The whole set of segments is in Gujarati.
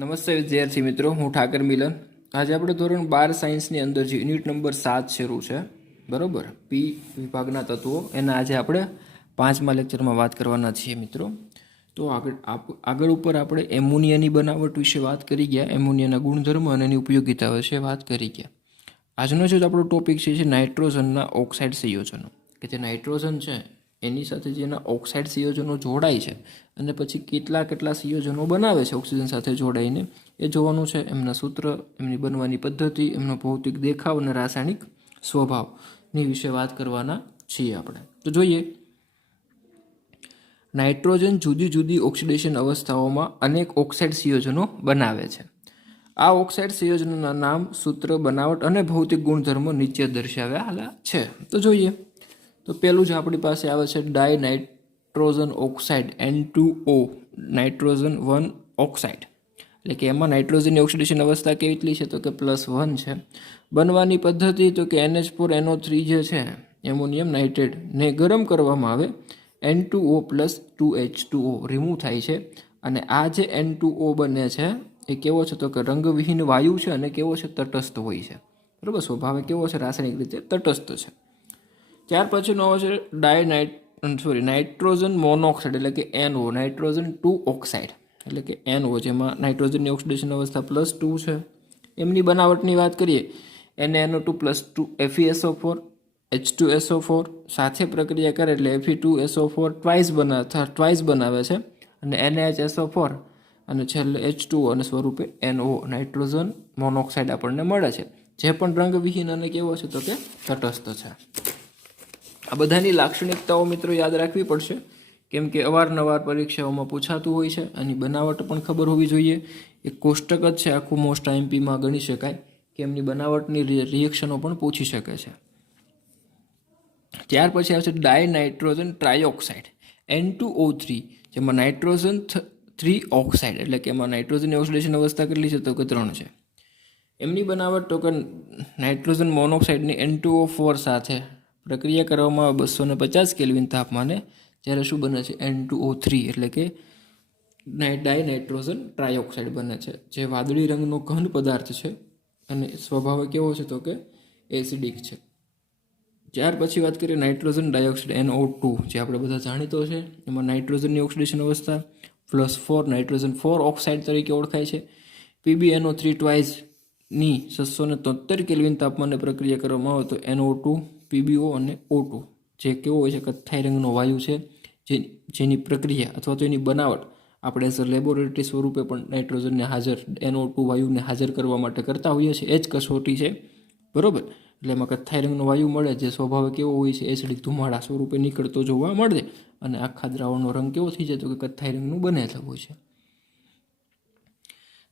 નમસ્તે વિદ્યાર્થી મિત્રો, હું ઠાકર મિલન. આજે આપણે ધોરણ 12 સાયન્સની અંદર જે યુનિટ નંબર 7 શરૂ છે, બરોબર, પી વિભાગના તત્વો, એના આજે આપણે 5મા લેક્ચરમાં વાત કરવાના છીએ મિત્રો. તો આગળ ઉપર આપણે એમોનિયાની બનાવટ વિશે વાત કરી ગયા, એમોનિયાના ગુણધર્મ અને એની ઉપયોગિતા વિશે વાત કરી ગયા. આજનો જે આપણો ટોપિક છે નાઇટ્રોજનના ઓક્સાઇડ સંયોજનો, કે જે નાઇટ્રોજન છે એની સાથે જેના ઓક્સાઇડ સંયોજનો જોડાય છે અને પછી કેટલા સંયોજનો બનાવે છે ઓક્સિજન સાથે જોડાઈને, એ જોવાનું છે. એમના સૂત્ર, એમની બનવાની પદ્ધતિ, એમનો ભૌતિક દેખાવ અને રાસાયણિક સ્વભાવની વિશે વાત કરવાના છીએ આપણે. તો જોઈએ, નાઇટ્રોજન જુદી જુદી ઓક્સિડેશન અવસ્થાઓમાં અનેક ઓક્સાઇડ સંયોજનો બનાવે છે. આ ઓક્સાઇડ સંયોજનોના નામ, સૂત્ર, બનાવટ અને ભૌતિક ગુણધર્મો નીચે દર્શાવ્યા છે. તો જોઈએ, તો પહેલું જ આપણી પાસે આવે છે ડાયનાઇટ્રોજન ઓક્સાઇડ N2O, નાઇટ્રોજન 1 ઓક્સાઇડ. એટલે કે એમાં નાઇટ્રોજનની ઓક્સિડેશન અવસ્થા કેવી છે તો કે +1 છે. બનવાની પદ્ધતિ તો કે NH4NO3 જે છે એમોનિયમ નાઇટ્રેટ ને ગરમ કરવામાં આવે, N2O + 2H2O રિમૂવ થાય છે. અને આ જે N2O બને છે એ કેવો છે તો કે રંગવિહીન વાયુ છે અને કેવો છે, તટસ્થ હોય છે. બરાબર, સ્વભાવે કેવો છે, રાસાયણિક રીતે તટસ્થ છે. ત્યાર પછીનો આવે છે નાઇટ્રોજન મોનોક્સાઇડ, એટલે કે NO, નાઇટ્રોજન 2 ઓક્સાઇડ, એટલે કે NO, જેમાં નાઇટ્રોજનની ઓક્સિડેશન અવસ્થા +2 છે. એમની બનાવટની વાત કરીએ, NaNO2 + 2 FeSO4 H2SO4 સાથે પ્રક્રિયા કરે એટલે Fe2SO4 ટ્વાઇસ બનાવે છે, અને NaHSO4 અને છેલ્લે H2O અને સ્વરૂપે NO, નાઇટ્રોજન મોનોક્સાઇડ આપણને મળે છે, જે પણ રંગવિહીન અને કેવો છે તો કે તટસ્થ છે. આ બધાની લાક્ષણિકતાઓ મિત્રો યાદ રાખવી પડશે, કેમ કે અવારનવાર પરીક્ષાઓમાં પૂછાતું હોય છે. આની બનાવટ પણ ખબર હોવી જોઈએ. એક કોષ્ટક જ છે આખું, મોસ્ટ IMPમાં ગણી શકાય કે એમની બનાવટની રિએક્શનો પણ પૂછી શકે છે. ત્યાર પછી આવશે ડાયનાઇટ્રોજન ટ્રાયોક્સાઇડ N2O3, જેમાં નાઇટ્રોજન 3 ઓક્સાઇડ, એટલે કે એમાં નાઇટ્રોજનની ઓક્સિડેશન અવસ્થા કેટલી છે તો કે 3 છે. એમની બનાવટ તો કે નાઇટ્રોજન મોનોક્સાઇડની N2O4 સાથે પ્રક્રિયા કરવામાં 250 કેલ્વિન તાપમાને, જ્યારે શું બને છે, N2O3, એટલે કે ડાયનાઇટ્રોજન ટ્રાયોક્સાઇડ બને છે, જે વાદળી રંગનો ઘન પદાર્થ છે અને સ્વભાવે કેવો છે તો કે એસિડિક છે. ત્યાર પછી વાત કરીએ નાઇટ્રોજન ડાયોક્સાઇડ NO2, જે આપણે બધા જાણીતો છે. એમાં નાઇટ્રોજનની ઓક્સિડેશન અવસ્થા +4, નાઇટ્રોજન 4 ઓક્સાઇડ તરીકે ઓળખાય છે. PbNO3 ટ્વાઇસની 673 કેલ્વિન તાપમાને પ્રક્રિયા કરવામાં આવે તો NO2, PbO અને O2, જે કેવો હોય છે, કથ્થાઈ રંગનો વાયુ છે, જેની પ્રક્રિયા અથવા તો એની બનાવટ આપણે લેબોરેટરી સ્વરૂપે પણ નાઇટ્રોજનને હાજર, NO2 વાયુને હાજર કરવા માટે કરતા હોઈએ છીએ. એ જ કસોટી છે, બરાબર. એટલે એમાં કથ્થાઈ રંગનો વાયુ મળે, જે સ્વભાવે કેવો હોય છે, એસિડિક ધુમાડા સ્વરૂપે નીકળતો જોવા મળે, અને આખા દ્રાવણનો રંગ કેવો થઈ જાય તો કે કથ્થાઈ રંગનું બનેલું હોય છે.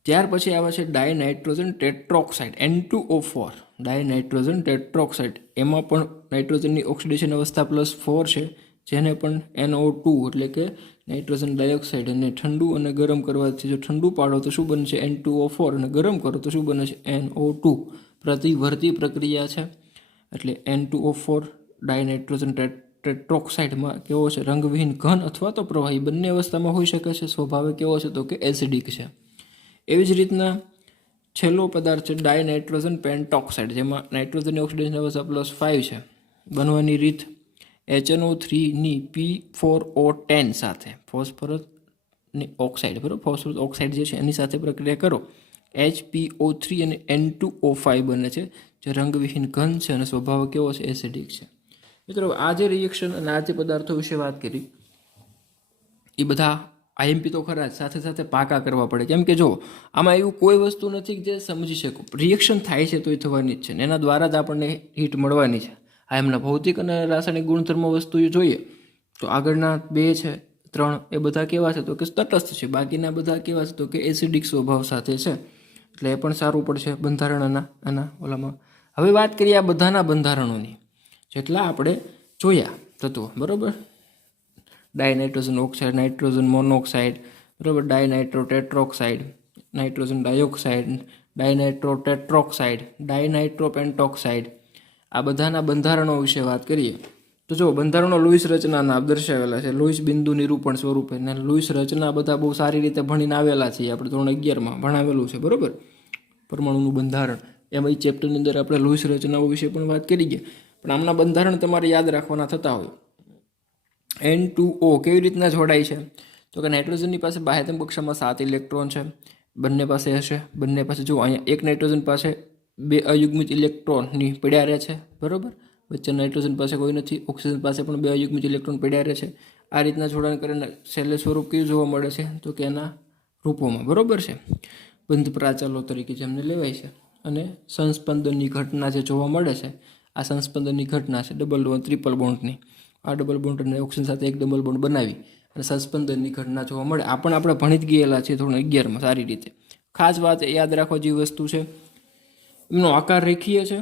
ત્યાર પછી આવે છે ડાયનાઇટ્રોજન ટેટ્રોક્સાઇડ N2O4, ડાયનાઇટ્રોજન ટેટ્રોક્સાઇડ. એમાં પણ નાઇટ્રોજનની ઓક્સિડેશન અવસ્થા +4 છે, જેને પણ NO2, એટલે કે નાઇટ્રોજન ડાયોક્સાઇડ, અને ઠંડુ અને ગરમ કરવાથી, જો ઠંડુ પાડો તો શું બને છે, N2O4, અને ગરમ કરો તો શું બને છે, NO2. પ્રતિવર્તી પ્રક્રિયા છે, એટલે N2O4 ડાયનાઇટ્રોજન ટેટ્રોક્સાઇડમાં કેવો છે, રંગવિહીન ઘન અથવા તો પ્રવાહી બંને અવસ્થામાં હોઈ શકે છે. સ્વભાવે કેવો છે તો કે એસિડિક છે. એવી જ રીતના છેલ્લો પદાર્થ છે ડાયનાઇટ્રોજન પેન્ટોક્સાઇડ, જેમાં નાઇટ્રોજનની ઓક્સિડેશન અવસ્થા +5 છે. બનવાની રીત HNO3ની P4O10 સાથે ફોસ્ફરસની ઓક્સાઇડ, બરાબર, ફોસ્ફરસ ઓક્સાઇડ જે છે એની સાથે પ્રક્રિયા કરો, HPO3 અને N2O5 બને છે, જે રંગવિહીન ઘન છે અને સ્વભાવ કેવો છે, એસિડિક છે. મિત્રો, આ જે રિએક્શન અને આ જે પદાર્થો વિશે વાત કરી, એ બધા IMP તો ખરા જ, સાથે સાથે પાકા કરવા પડે. કેમ કે જો આમાં એવું કોઈ વસ્તુ નથી જે સમજી શકો, રિએક્શન થાય છે તો એ થવાની જ છે, ને એના દ્વારા જ આપણને હીટ મળવાની છે. આ એમના ભૌતિક અને રાસાયણિક ગુણધર્મો વસ્તુ જોઈએ તો આગળના 2 છે 3 એ બધા કેવા છે તો કે તટસ્થ છે, બાકીના બધા કેવા છે તો કે એસિડિક સ્વભાવ સાથે છે. એટલે એ પણ સારું પડશે બંધારણના આના ઓલામાં. હવે વાત કરીએ આ બધાના બંધારણોની, જેટલા આપણે જોયા તત્વો, બરાબર. ડાયનાઇટ્રોજન ઓક્સાઇડ, નાઇટ્રોજન મોનોક્સાઇડ, બરાબર, ડાયનાઇટ્રો ટેટ્રોક્સાઇડ, નાઇટ્રોજન ડાયોક્સાઇડ, ડાયનાઇટ્રો ટેટ્રોક્સાઇડ, ડાયનાઇટ્રો પેન્ટોક્સાઇડ, આ બધાના બંધારણો વિશે વાત કરીએ તો જો બંધારણો લુઈસ રચનાના દર્શાવેલા છે, લુઈસ બિંદુ નિરૂપણ સ્વરૂપે. ને લુઈસ રચના બધા બહુ સારી રીતે ભણીને આવેલા છીએ, આપણે ધોરણ 11માં ભણાવેલું છે, બરાબર. પરમાણુનું બંધારણ એમાં એ ચેપ્ટરની અંદર આપણે લુઈસ રચનાઓ વિશે પણ વાત કરી ગયા. પણ આમના બંધારણ તમારે યાદ રાખવાના થતા હોય. N2O કેવી રીતના જોડાય છે? તો કે નાઇટ્રોજનની પાસે બાહ્યતમ કક્ષામાં 7 ઇલેક્ટ્રોન છે, બંને પાસે હશે. બંને પાસે જો અહીંયા એક નાઇટ્રોજન પાસે 2 અયુગ્મિત ઇલેક્ટ્રોનની પડ્યા રહે છે, બરાબર. વચ્ચે નાઇટ્રોજન પાસે કોઈ નથી, ઓક્સિજન પાસે પણ 2 અયુગ્મિત ઇલેક્ટ્રોન પડ્યા રહે છે. આ રીતના જોડાણ કરીને છેલ્લે સ્વરૂપ કયું જોવા મળે છે? તો કે એના રૂપોમાં, બરાબર છે, બંધ પ્રાચલો તરીકે જેમને લેવાય છે. અને સંસ્પંદનની ઘટના જે જોવા મળે છે, આ સંસ્પંદનની ઘટના છે ડબલ બોન્ડ ટ્રિપલ બોન્ડની. આ ડબલ બોન્ડ અને ઓક્સિજન સાથે એક ડબલ બોન્ડ બનાવી અને સંસ્પંદનની ઘટના જોવા મળે. આ પણ આપણે ભણી જ ગયેલા છીએ ધોરણ 11માં સારી રીતે. ખાસ વાત યાદ રાખવા જેવી વસ્તુ છે, એમનો આકાર રેખીય છે.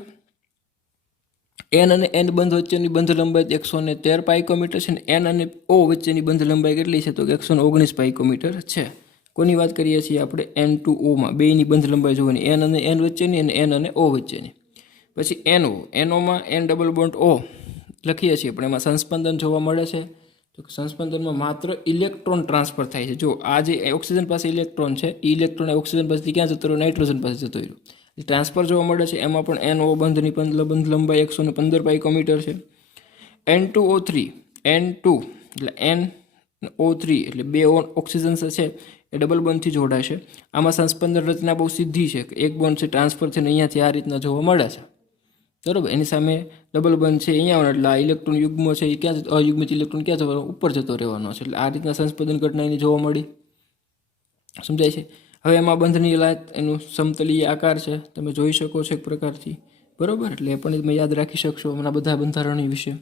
એન અને એન બંધ વચ્ચેની બંધ લંબાઈ 113 પાઇકોમીટર છે, અને એન અને ઓ વચ્ચેની બંધ લંબાઈ કેટલી છે? તો કે 119 પાઇકોમીટર છે. કોની વાત કરીએ છીએ આપણે? N2Oમાં બેની બંધ લંબાઈ જોવાની, એન અને એન વચ્ચેની અને એન અને ઓ વચ્ચેની. પછી NOમાં એન ડબલ બોન્ડ ઓ લખીએ છીએ, પણ એમાં સંસ્પંદન જોવા મળે છે. તો સંસ્પંદનમાં માત્ર ઇલેક્ટ્રોન ટ્રાન્સફર થાય છે. જો આ જે ઓક્સિજન પાસે ઇલેક્ટ્રોન છે, એ ઇલેક્ટ્રોન ઓક્સિજન પાસેથી ક્યાં જતો રહ્યો? નાઇટ્રોજન પાસે જતો રહ્યો. ટ્રાન્સફર જોવા મળે છે. એમાં પણ NO બંધની બંધ લંબાઈ 115 પાઇકોમીટર છે. N2O3 N2 એટલે NO3 એટલે 2 ઓક્સિજન છે એ ડબલ બોન્ડથી જોડાય છે. આમાં સંસ્પંદન રચના બહુ સીધી છે, એક બોન્ડ છે ટ્રાન્સફર છે ને અહીંયાથી આ રીતના જોવા મળે છે, બરાબર. એની સામે ડબલ બોન્ડ છે અહીંયા, એટલે આ ઇલેક્ટ્રોન યુગ્મ છે એ ક્યાં અયુગ્મિત ઇલેક્ટ્રોન ક્યાં જવાનો? ઉપર જતો રહેવાનો છે. એટલે આ રીતના સંસ્પંદન ઘટના એની જોવા મળી, સમજાય છે. હવે એમાં બંધની લાત એનું સમતલીય આકાર છે, તમે જોઈ શકો છો એક પ્રકારથી, બરાબર. એટલે એ પણ તમે યાદ રાખી શકશો હમણાં બધા બંધારણો વિશે.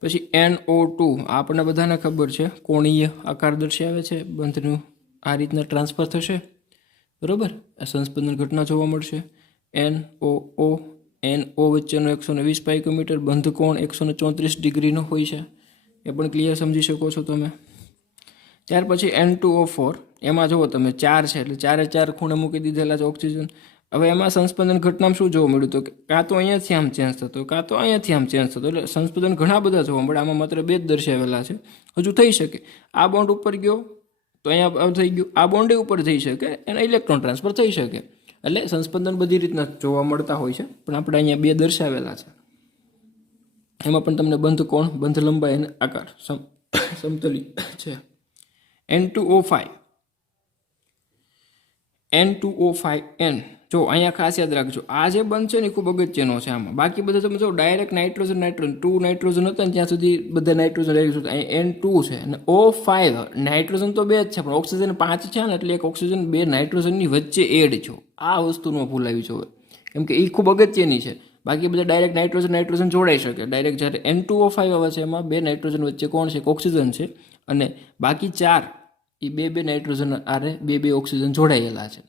પછી NO2 આપણને બધાને ખબર છે, કોણીય આકાર દર્શાવે છે. બંધનું આ રીતના ટ્રાન્સફર થશે, બરાબર. આ સંસ્પંદન ઘટના જોવા મળશે. NO વચ્ચેનો 120 પાઇકોમીટર, બંધ કોણ 134 ડિગ્રીનો હોય છે, એ પણ ક્લિયર સમજી શકો છો તમે. ત્યાર પછી N2O4 એમાં જુઓ તમે 4 છે, એટલે 4 ખૂણે મૂકી દીધેલા છે ઓક્સિજન. હવે એમાં સંસ્પંદન ઘટનામાં શું જોવા મળ્યું? તો કાં તો અહીંયાથી આમ ચેન્જ થતો, કાં તો અહીંયાથી આમ ચેન્જ થતો. એટલે સંસ્પંદન ઘણા બધા જોવા મળે. આમાં માત્ર 2 જ દર્શાવેલા છે. હજુ થઈ શકે આ બોન્ડ ઉપર ગયો તો અહીંયા થઈ ગયું, આ બોન્ડે ઉપર જઈ શકે, એના ઇલેક્ટ્રોન ટ્રાન્સફર થઈ શકે. એટલે સંસ્પંદન બધી રીતના જોવા મળતા હોય છે, પણ આપણે અહીંયા 2 દર્શાવેલા છે. એમાં પણ તમને બંધ કોણ, બંધ લંબાઈ અને આકાર સમતલી છે. N2O5N જો અહીંયા ખાસ યાદ રાખજો, આ જે બંધ છે ને ખૂબ અગત્યનો છે આમાં. બાકી બધા તમે જો ડાયરેક્ટ નાઇટ્રોજન 2 નાઇટ્રોજન હતા ને ત્યાં સુધી બધા નાઇટ્રોજન અહીં N2 છે અને O5 નાઇટ્રોજન તો 2 જ છે, પણ ઓક્સિજન 5 છે ને, એટલે એક ઓક્સિજન 2 નાઇટ્રોજનની વચ્ચે એડ છો. આ વસ્તુનો ભૂલાવી જોવે, કેમ કે એ ખૂબ અગત્યની છે. બાકી બધા ડાયરેક્ટ નાઇટ્રોજન જોડાઈ શકે. ડાયરેક્ટ જ્યારે N2O5 આવે છે એમાં 2 નાઇટ્રોજન વચ્ચે કોણ છે? ઓક્સિજન છે, અને બાકી 4 એ 2 નાઇટ્રોજન આરે 2 ઓક્સિજન જોડાયેલા છે.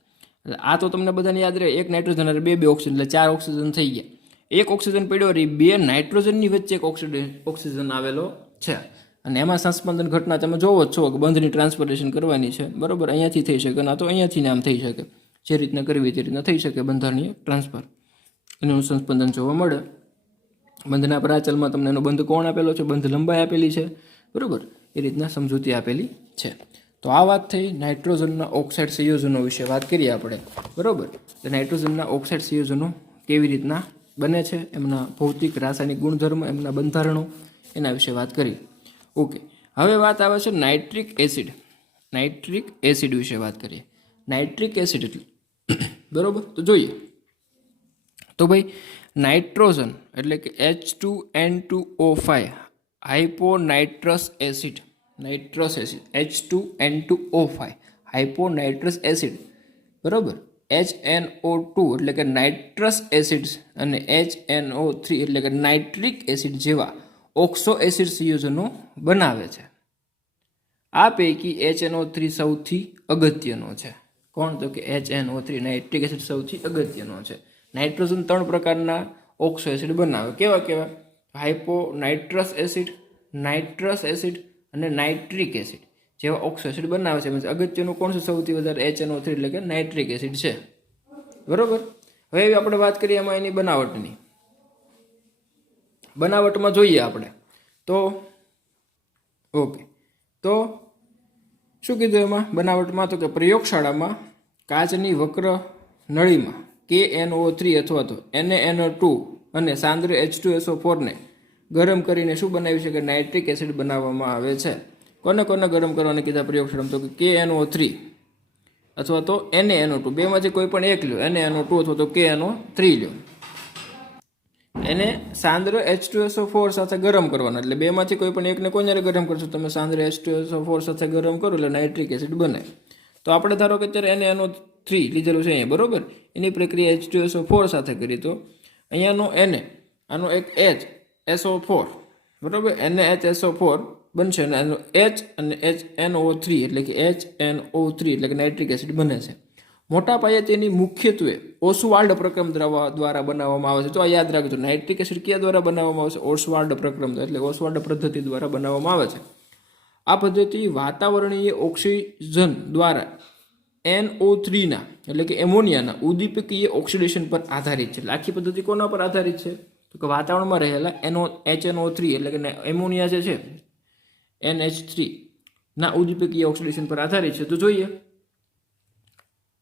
એટલે આ તો તમને બધાને યાદ રહે, એક નાઇટ્રોજન આરે 2 ઓક્સિજન, એટલે 4 ઓક્સિજન થઈ ગયા. એક ઓક્સિજન પડ્યો રહી, 2 નાઇટ્રોજનની વચ્ચે એક ઓક્સિજન આવેલો છે. અને એમાં સંસ્પંદન ઘટના તમે જોવો જ છો કે બંધની ટ્રાન્સપોર્ટેશન કરવાની છે, બરાબર. અહીંયાથી થઈ શકે, ના તો અહીંયાથી ને આમ થઈ શકે. જે રીતના કરવી તે રીતના થઈ શકે બંધારણીય ટ્રાન્સફર. એનું સંસ્પંદન જોવા મળે. બંધના પ્રાચલમાં તમને એનો બંધ કોણ આપેલો છે, બંધ લંબાઈ આપેલી છે, બરાબર. એ રીતના સમજૂતી આપેલી છે. તો આ વાત થઈ નાઇટ્રોજનના ઓક્સાઇડ સંયોજનો વિશે વાત કરીએ આપણે, બરાબર. તો નાઇટ્રોજનના ઓક્સાઇડ સંયોજનો કેવી રીતના બને છે, એમના ભૌતિક રાસાયણિક ગુણધર્મ, એમના બંધારણો, એના વિશે વાત કરી. ઓકે, હવે વાત આવે છે નાઇટ્રિક એસિડ. નાઇટ્રિક એસિડ વિશે વાત કરીએ. નાઇટ્રિક એસિડ એટલે બરાબર, તો જોઈએ તો ભાઈ નાઇટ્રોજન એટલે કે H2N2O5 hyponitrous acid, nitrous acid H2N2O5 hyponitrous acid, બરાબર. HNO2 એટલે કે નાઇટ્રસ એસિડ અને HNO3 એટલે કે નાઇટ્રિક એસિડ જેવા ઓક્સો એસિડ સંયોજનો બનાવે છે. આ પૈકી HNO3 સૌથી અગત્યનો છે. કોણ? તો કે HNO3 નાઇટ્રિક એસિડ સૌથી અગત્યનો છે. નાઇટ્રોજન 3 પ્રકારના ઓક્સો એસિડ બનાવે. કેવા? હાઇપોનાઇટ્રસ એસિડ, નાઇટ્રસ એસિડ અને નાઇટ્રિક એસિડ જેવા ઓક્સો એસિડ બનાવે છે. અગત્યનું કોણ છે સૌથી વધારે? HNO3 એટલે કે નાઇટ્રિક એસિડ છે, બરાબર. હવે આપણે વાત કરીએ એમાં એની બનાવટમાં જોઈએ આપણે તો ઓકે, તો શું કીધું એમાં બનાવટમાં? તો કે પ્રયોગશાળામાં કાચની વક્ર નળીમાં KNO3 અથવા તો NaNO2 અને સાંદ્ર H2SO4 ને ગરમ કરીને શું બનાવ્યું છે કે નાઇટ્રિક એસિડ બનાવવામાં આવે છે. કોને કોને ગરમ કરવાને કીધા પ્રયોગશાળામાં? તો કે KNO3 અથવા તો NaNO2, બેમાંથી કોઈ પણ એક લો, NaNO2 અથવા તો KNO3 લો. એને સાંદ્ર H2SO4 સાથે ગરમ કરવાના. એટલે બેમાંથી કોઈ પણ એકને કોઈ જ્યારે ગરમ કરશો તમે, સાંદ્ર H2SO4 સાથે ગરમ કરો એટલે નાઇટ્રિક એસિડ બને. તો આપણે ધારો કે અત્યારે NaNO3 લીધેલું છે અહીંયા, બરોબર? એની પ્રક્રિયા H2SO4 સાથે કરી તો અહીંયાનો Na, આનો એક HSO4, બરોબર? NaHSO4 બનશે અને આનો H અને HNO3 એટલે કે HNO3 એટલે કે નાઇટ્રિક એસિડ બને છે. મોટા પાયે તેની મુખ્યત્વે ઓસ્વાલ્ડ પ્રક્રમ દ્વારા બનાવવામાં આવે છે. તો આ યાદ રાખજો, નાઇટ્રિક એસિડ કયા દ્વારા બનાવવામાં આવે છે? ઓસ્વાલ્ડ પ્રક્રમ, એટલે ઓસ્વાલ્ડ પદ્ધતિ દ્વારા બનાવવામાં આવે છે. આ પદ્ધતિ વાતાવરણીય ઓક્સિજન દ્વારા NO3 ના એટલે કે એમોનિયાના ઉદ્દીપકીય ઓક્સિડેશન પર આધારિત છે. એટલે આખી પદ્ધતિ કોના પર આધારિત છે? તો કે વાતાવરણમાં રહેલા HNO3 એટલે કે એમોનિયા જે છે NH3 ના ઉદ્દીપકીય ઓક્સિડેશન પર આધારિત છે. તો જોઈએ,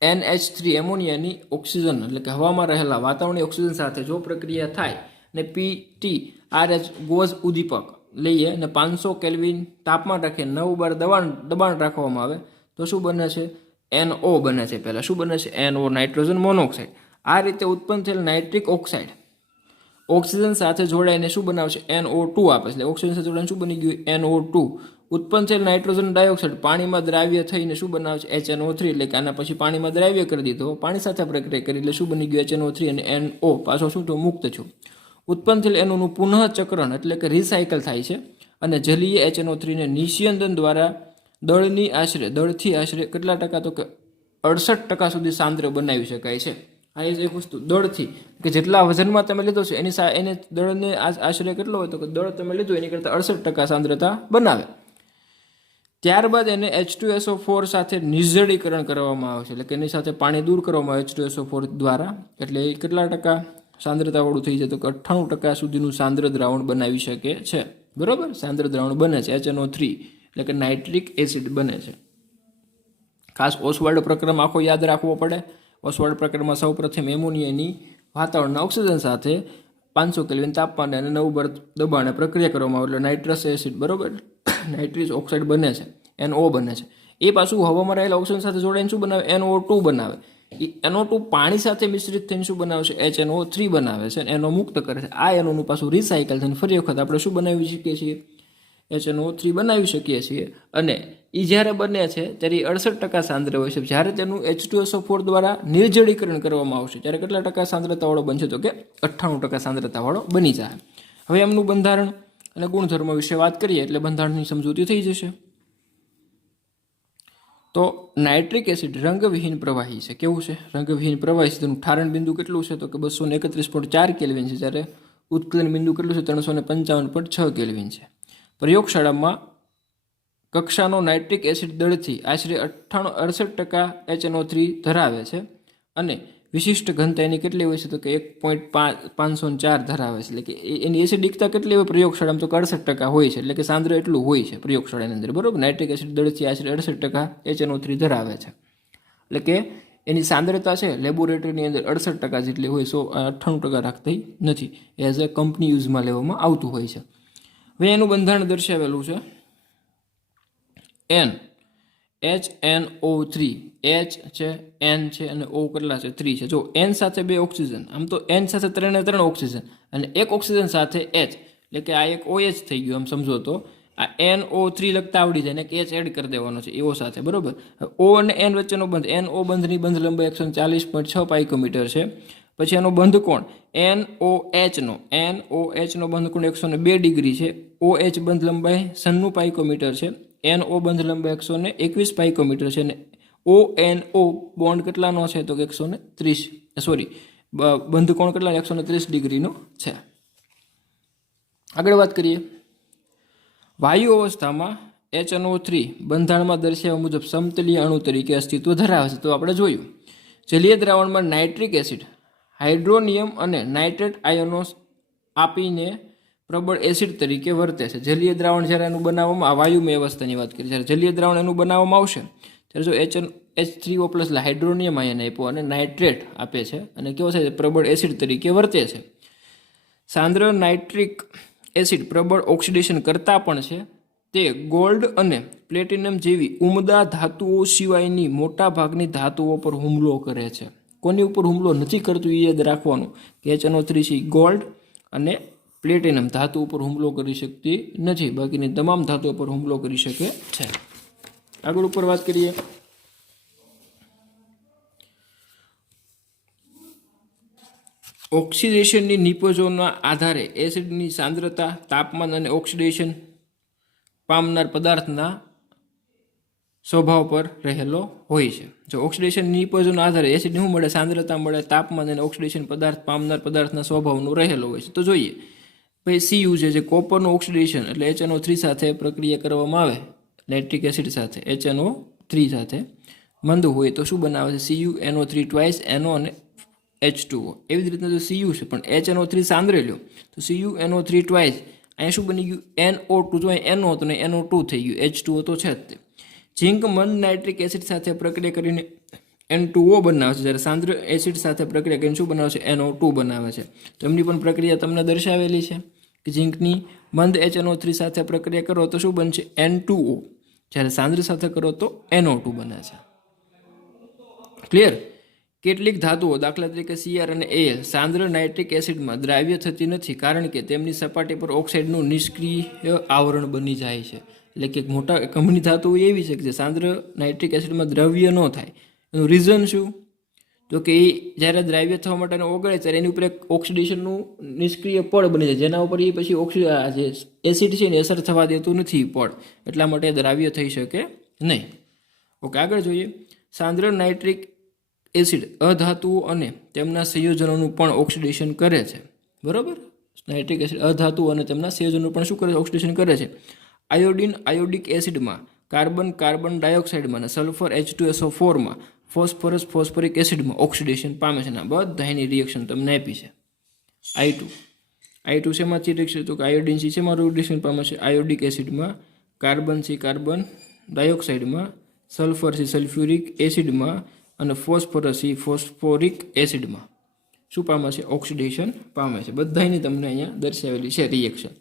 NH3 એમોનિયાની ઓક્સિજન એટલે કે હવામાં રહેલા વાતાવરણીય ઓક્સિજન સાથે જો પ્રક્રિયા થાય ને PTRH ગોઝ ઉદ્દીપક લઈએ અને 500 કેલ્વિન તાપમાન રાખીએ 9 બાર દબાણ રાખવામાં આવે તો શું બને છે? NO બને છે. પહેલાં શું બને છે? NO, nitrogen monoxide. આ રીતે ઉત્પન્ન થયેલ નાઇટ્રિક ઓક્સાઇડ ઓક્સિજન સાથે જોડાઈને શું બનાવશે? NO2 આપે છે. એટલે ઓક્સિજન સાથે જોડાઈને શું બની ગયું? NO2. ઉત્પન્ન થયેલ નાઇટ્રોજન ડાયોક્સાઇડ પાણીમાં દ્રાવ્ય થઈને શું બનાવે છે? HNO3. એટલે કે આના પછી પાણીમાં દ્રાવ્ય કરી દીધો, પાણી સાથે પ્રક્રિયા કરી એટલે શું બની ગયું? HNO3 અને NO પાછો શું થયું? મુક્ત થયું. ઉત્પન્ન થયેલ NOનું પુનઃચક્રણ એટલે કે રિસાયકલ થાય છે અને જલીય HNO3 ને નિસ્યંદન દ્વારા દળથી આશરે કેટલા ટકા? તો કે 68% સુધી સાંદ્ર બનાવી શકાય છે. આ એક વસ્તુ દળથી, કે જેટલા વજનમાં તમે લીધો છે એને દળને આશરે કેટલો હોય? તો કે દળ તમે લીધું એની કરતાં 68% સાંદ્રતા બનાવે. ત્યારબાદ એને H2SO4 સાથે નિર્જળીકરણ કરવામાં આવે છે. એટલે કે એની સાથે પાણી દૂર કરવામાં આવે H2SO4 દ્વારા. એટલે એ કેટલા ટકા સાંદ્રતાવાળું થઈ જાય? તો કે 98% સુધીનું સાંદ્ર દ્રાવણ બનાવી શકે છે. બરોબર? સાંદ્ર દ્રાવણ બને છે HNO3 એટલે કે નાઇટ્રિક એસિડ બને છે. ખાસ ઓસ્વાલ્ડ પ્રક્રમ આખો યાદ રાખવો પડે. ઓસ્વાલ્ડ પ્રક્રિયામાં સૌ પ્રથમ એમોનિયાની વાતાવરણના ઓક્સિજન સાથે 500 કેલ્વિન તાપમાને અને 9 bar દબાણે પ્રક્રિયા કરવામાં આવે એટલે નાઇટ્રસ એસિડ, બરોબર, નાઇટ્રિક ઓક્સાઇડ બને છે, NO બને છે. એ પાછું હવામાં રહેલા ઓક્સિજન સાથે જોડાઈને શું બનાવે? NO2 બનાવે. એ NO2 પાણી સાથે મિશ્રિત થઈને શું બનાવે છે? HNO3 બનાવે છે અને NO મુક્ત કરે છે. આ NOનું પાછું રિસાયકલ થઈને ફરી વખત આપણે શું બનાવી શકીએ છીએ? HNO3 બનાવી શકીએ છીએ. અને એ જ્યારે બને છે ત્યારે 68% સાંદ્ર હોય છે. જ્યારે તેનું H2SO4 દ્વારા નિર્જળીકરણ કરવામાં આવશે ત્યારે કેટલા ટકા સાંદ્રતાવાળો બનશે? તો કે 98% સાંદ્રતાવાળો બની જાય. હવે એમનું બંધારણ અને ગુણધર્મ વિશે વાત કરીએ એટલે બંધારણની સમજૂતી થઈ જશે. તો નાઇટ્રિક એસિડ રંગવિહીન પ્રવાહી છે. કેવું છે? રંગવિહીન પ્રવાહી છે. તેનું ઠારણ બિંદુ કેટલું છે? તો કે 231.4 કેલ્વિન છે. જ્યારે ઉત્કલન બિંદુ કેટલું છે? 355.6 કેલ્વિન છે. પ્રયોગશાળામાં કક્ષાનો નાઇટ્રિક એસિડ દળથી આશરે 68% HNO3 ધરાવે છે અને વિશિષ્ટ ઘનતા એની કેટલી હોય છે? તો કે 1.504 ધરાવે છે. એટલે કે એની એસિડિકતા કેટલી હોય પ્રયોગશાળામાં? તો કે 68% હોય છે. એટલે કે સાંદ્ર એટલું હોય છે પ્રયોગશાળાની અંદર, બરોબર. નાઇટ્રિક એસિડ દળથી આશરે 68% HNO3 ધરાવે છે. એટલે કે એની સાંદ્રતા છે લેબોરેટરીની અંદર 68% જેટલી હોય, 98% રાખતી નથી. એઝ એ કંપની યુઝમાં લેવામાં આવતું હોય છે. હવે એનું બંધારણ દર્શાવેલું છે. HNO3, H છે, N છે અને O કેટલા છે? 3 છે. જો N સાથે 2 ઓક્સિજન, આમ તો N સાથે 3 ઓક્સિજન અને 1 ઓક્સિજન સાથે H, એટલે કે આ એક OH થઈ ગયું. આમ સમજો તો આ NO3 લખતા આવડી જાય ને એક H એડ કરી દેવાનો છે એઓ સાથે, બરોબર. O અને N વચ્ચેનો બંધ, NO બંધની બંધ લંબાઈ 140.6 પાઇકોમીટર છે. પછી એનો બંધ કોણ NOH નો બંધ કોણ 102 ડિગ્રી છે. OH બંધ લંબાઈ 96 પાઇકોમીટર છે. NO બંધ લંબાઈ 121 પાઇકોમીટર છે અને ONO બોન્ડ કેટલાનો છે? તો કે 130, બંધ કોણ કેટલા? 130 ડિગ્રીનો છે. આગળ વાત કરીએ. વાયુ અવસ્થામાં HNO3 બંધારણમાં દર્શાવ્યા મુજબ સમતલીય અણુ તરીકે અસ્તિત્વ ધરાવે છે. તો આપણે જોયું જલીય દ્રાવણમાં નાઇટ્રિક એસિડ, હાઇડ્રોનિયમ અને નાઇટ્રેટ આયનો આપીને પ્રબળ એસિડ તરીકે વર્તે છે. જલીય દ્રાવણ જ્યારે એનું બનાવવામાં, આ વાયુમય અવસ્થાની વાત કરીએ, જ્યારે જલીય દ્રાવણ એનું બનાવવામાં આવશે ત્યારે જો H3O પ્લસ હાઇડ્રોનિયમ આયન આપ્યો અને નાઇટ્રેટ આપે છે અને કેવો થાય છે, પ્રબળ એસિડ તરીકે વર્તે છે. સાંદ્ર નાઇટ્રિક એસિડ પ્રબળ ઓક્સિડેશન કરતા પણ છે. તે ગોલ્ડ અને પ્લેટિનમ જેવી ઉમદા ધાતુઓ સિવાયની મોટા ભાગની ધાતુઓ પર હુમલો કરે છે. કોની ઉપર હુમલો નથી કરતું એ યાદ રાખવાનું કે HNO3 ગોલ્ડ અને પ્લેટિનમ ધાતુ ઉપર હુમલો કરી શકતી નથી, બાકીની તમામ ધાતુઓ પર હુમલો કરી શકે છે. આગળ ઉપર વાત કરીએ. ઓક્સિડેશનની નિપજોના આધારે એસિડની સાંદ્રતા, તાપમાન અને ઓક્સિડેશન પામનાર પદાર્થના સ્વભાવ પર રહેલો હોય છે. જો ઓક્સિડેશન નિપજોના આધારે એસિડને શું મળે, સાંદ્રતા મળે, તાપમાન અને ઓક્સિડેશન પદાર્થ પામનાર પદાર્થના સ્વભાવનું રહેલો હોય છે. તો જોઈએ પછી Cu છે, કોપરનું ઓક્સિડેશન એટલે HNO3 સાથે પ્રક્રિયા કરવામાં આવે નાઇટ્રિક એસિડ સાથે, HNO3 સાથે મંદ હોય તો શું બનાવે છે, CuNO3 ટ્વાઇસ NO અને H2O. એવી જ રીતના જો Cu છે પણ HNO3 સાંદ્રે લ્યો તો CuNO3 ટ્વાઇસ, અહીંયા શું બની ગયું, NO2, જો અહીં NO તો નહીં NO2 થઈ ગયું, H2O તો છે જ તે. ઝીંક મંદ નાઇટ્રિક એસિડ સાથે પ્રક્રિયા કરીને N2O બનાવે છે, જ્યારે સાંદ્ર એસિડ સાથે પ્રક્રિયા કરીને શું બનાવે છે, NO2 બનાવે છે. તો એમની પણ પ્રક્રિયા તમને દર્શાવેલી છે કે ઝીંકની મંદ HNO3 સાથે પ્રક્રિયા કરો તો શું બનશે, N2O, જ્યારે સાંદ્ર સાથે કરો તો NO2 બને છે. ક્લિયર. કેટલીક ધાતુઓ દાખલા તરીકે Cr અને Al સાંદ્ર નાઇટ્રિક એસિડમાં દ્રાવ્ય થતી નથી કારણ કે તેમની સપાટી પર ઓક્સાઇડનું નિષ્ક્રિય આવરણ બની જાય છે. એટલે કે મોટા કંપની ધાતુઓ એવી છે કે જે સાંદ્ર નાઇટ્રિક એસિડમાં દ્રવ્ય ન થાય. એનું રીઝન શું, તો કે એ જ્યારે દ્રાવ્ય થવા માટે ઓગળે ત્યારે એની ઉપર એક ઓક્સિડેશનનું નિષ્ક્રિય પડ બની જાય, જેના ઉપર એ પછી જે એસિડ છે એને અસર થવા દેતું નથી પડ, એટલા માટે દ્રાવ્ય થઈ શકે નહીં. ઓકે, આગળ જોઈએ. સાંદ્ર નાઇટ્રિક એસિડ અધાતુઓ અને તેમના સંયોજનોનું પણ ઓક્સિડેશન કરે છે. બરાબર, નાઇટ્રિક એસિડ અધાતુઓ અને તેમના સંયોજનો પણ શું કરે છે, ઓક્સિડેશન કરે છે. આયોડિન આયોડિક એસિડમાં, કાર્બન ડાયોક્સાઇડમાં અને સલ્ફર H2SO4માં, ફોસ્ફરસ ફોસ્ફરિક એસિડમાં ઓક્સિડેશન પામે છે. બધાની રિએક્શન તમને આપી છે. I2 શેમાંથી રિએક્શન, તો કે આયોડિન C શેમાં રિએક્શન પામે છે, આયોડિક એસિડમાં, કાર્બન C કાર્બન ડાયોક્સાઇડમાં, સલ્ફર C સલ્ફ્યુરિક એસિડમાં અને ફોસ્ફરસ C ફોસ્ફોરિક એસિડમાં શું પામે છે, ઓક્સિડેશન પામે છે. બધાની તમને અહીંયા દર્શાવેલી છે રિએક્શન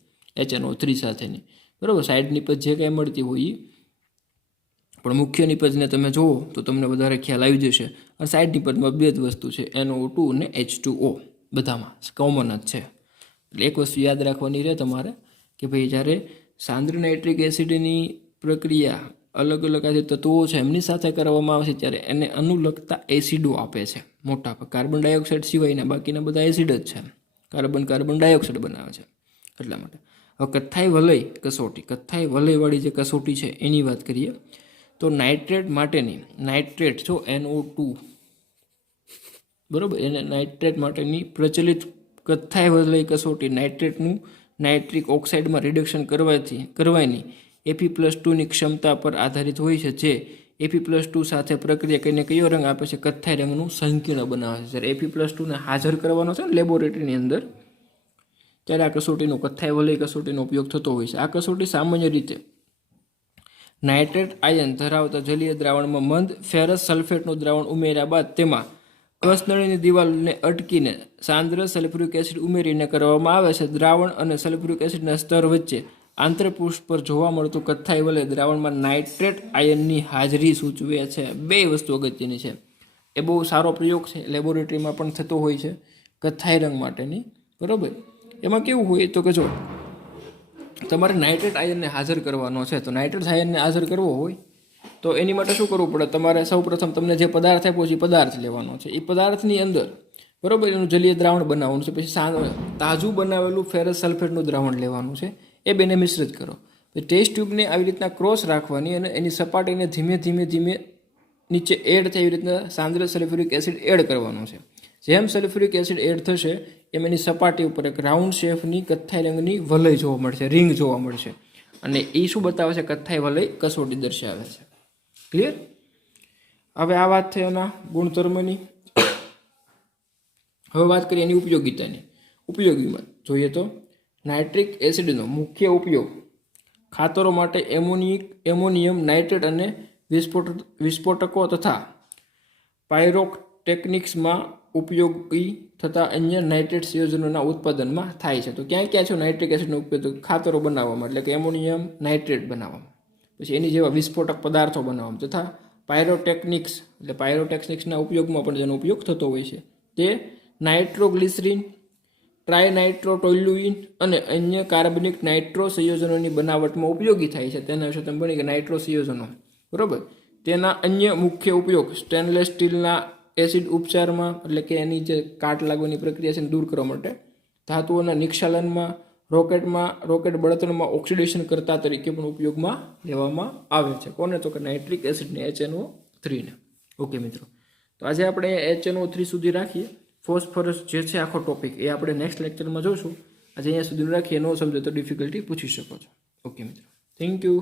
HNO3 સાથેની. બરાબર, સાઈડ નિપજ જે કાંઈ મળતી હોય પણ મુખ્ય નિપજને તમે જુઓ તો તમને વધારે ખ્યાલ આવી જશે. અને સાઈડ નિપજમાં બે જ વસ્તુ છે, NO2 અને H2O, બધામાં કોમન જ છે. એટલે એક વસ્તુ યાદ રાખવાની રહે તમારે કે ભાઈ જ્યારે સાંદ્ર નાઇટ્રિક એસિડની પ્રક્રિયા અલગ અલગ આ જે તત્વો છે એમની સાથે કરવામાં આવે છે ત્યારે એને અનુલગતા એસિડો આપે છે મોટા ભાગ. કાર્બન ડાયોક્સાઇડ સિવાયના બાકીના બધા એસિડ જ છે, કાર્બન ડાયોક્સાઇડ બનાવે છે. એટલા માટે હવે કથ્થાઈ વલય કસોટી, કથ્થાઈ વલયવાળી જે કસોટી છે એની વાત કરીએ તો નાઇટ્રેટ માટેની, નાઇટ્રેટ જો NO2, બરાબર, એને નાઇટ્રેટ માટેની પ્રચલિત કથ્થાઈ વલય કસોટી નાઇટ્રેટનું નાઇટ્રિક ઓક્સાઇડમાં રિડક્શન કરવાની Fe+2ની ક્ષમતા પર આધારિત હોય છે, જે Fe+2 સાથે પ્રક્રિયા કરીને કયો રંગ આપે છે, કથ્થાઈ રંગનું સંકીર્ણ બનાવે છે. જ્યારે Fe+2ને હાજર કરવાનો છે ને લેબોરેટરીની અંદર, ત્યારે આ કસોટીનો કથ્થાઈ વલય કસોટીનો ઉપયોગ થતો હોય છે. આ કસોટી સામાન્ય રીતે નાઇટ્રેટ આયન ધરાવતા જલીય દ્રાવણમાં મંદ ફેરસ સલ્ફેટનું દ્રાવણ ઉમેર્યા બાદ તેમાં કસનળીની દિવાલને અટકીને સાંદ્ર સલ્ફ્યુરિક એસિડ ઉમેરીને કરવામાં આવે છે. દ્રાવણ અને સલ્ફ્યુરિક એસિડના સ્તર વચ્ચે આંતરપૃષ્ઠ પર જોવા મળતું કથ્થાઈ વલય દ્રાવણમાં નાઇટ્રેટ આયનની હાજરી સૂચવે છે. બે વસ્તુ અગત્યની છે. એ બહુ સારો પ્રયોગ છે, લેબોરેટરીમાં પણ થતો હોય છે કથ્થાઈ રંગ માટેની. બરાબર, એમાં કેવું હોય તો કે જો તમારે નાઇટ્રેટ આયનને હાજર કરવાનો છે તો નાઇટ્રેટ આયનને હાજર કરવો હોય તો એની માટે શું કરવું પડે, તમારે સૌપ્રથમ તમને જે પદાર્થ આપ્યો છે એ પદાર્થ લેવાનો છે. એ પદાર્થની અંદર બરાબર એનું જલીય દ્રાવણ બનાવવાનું છે. પછી તાજું બનાવેલું ફેરસ સલ્ફેટનું દ્રાવણ લેવાનું છે. એ બેને મિશ્રિત કરો. પછી ટેસ્ટ ટ્યુબને આવી રીતના ક્રોસ રાખવાની અને એની સપાટીને ધીમે ધીમે નીચે એડ થાય એવી રીતના સાંદ્ર સલ્ફ્યુરિક એસિડ એડ કરવાનો છે. જેમ સલ્ફ્યુરિક એસિડ એડ થશે એમ એની સપાટી ઉપર એક રાઉન્ડ શેપની કથ્થાઈ રંગની વલય જોવા મળશે, રિંગ જોવા મળશે. અને એ શું બતાવે છે, કથ્થાઈ વલય કસોટી દર્શાવે છે. ક્લિયર. હવે આ વાત થઈ એના ગુણધર્મની. હવે વાત કરીએ એની ઉપયોગિતાની. ઉપયોગીમાં જોઈએ તો નાઇટ્રિક એસિડનો મુખ્ય ઉપયોગ ખાતરો માટે એમોનિયમ નાઇટ્રેટ અને વિસ્ફોટકો તથા પાયરોટેક્નિક્સમાં ઉપયોગી થતા અન્ય નાઇટ્રેટ સંયોજનોના ઉત્પાદનમાં થાય છે. તો ક્યાં ક્યાં છે નાઇટ્રિક એસિડનો ઉપયોગ? ખાતરો બનાવવામાં, એટલે કે એમોનિયમ નાઇટ્રેટ બનાવવામાં, પછી એની જેવા વિસ્ફોટક પદાર્થો બનાવવામાં, તથા પાયરોટેક્નિક્સ એટલે પાયરોટેક્નિક્સના ઉપયોગમાં પણ જેનો ઉપયોગ થતો હોય છે તે નાઇટ્રોગ્લિસરીન, ટ્રાયનાઇટ્રોટોલ્યુઇન અને અન્ય કાર્બનિક નાઇટ્રો સંયોજનોની બનાવટમાં ઉપયોગી થાય છે. તેના વિશે તમે ભણી કે નાઇટ્રો સંયોજનો, બરાબર. તેના અન્ય મુખ્ય ઉપયોગ સ્ટેનલેસ સ્ટીલના એસિડ ઉપચારમાં, એટલે કે એની જે કાટ લાગવાની પ્રક્રિયા છે દૂર કરવા માટે, ધાતુઓના નિક્ષાલનમાં, રોકેટ બળતણમાં ઓક્સિડેશન કરતા તરીકે પણ ઉપયોગમાં લેવામાં આવે છે. કોને? તો કે નાઇટ્રિક એસિડને, HNO3 ને. ઓકે મિત્રો, તો આજે આપણે HNO3 સુધી રાખીએ. ફોસ્ફરસ જે છે આખો ટોપિક એ આપણે નેક્સ્ટ લેક્ચરમાં જોઈશું. આજે અહીંયા સુધી રાખીએ. ન સમજો તો ડિફિકલ્ટી પૂછી શકો છો. ઓકે મિત્રો, થેન્ક યુ.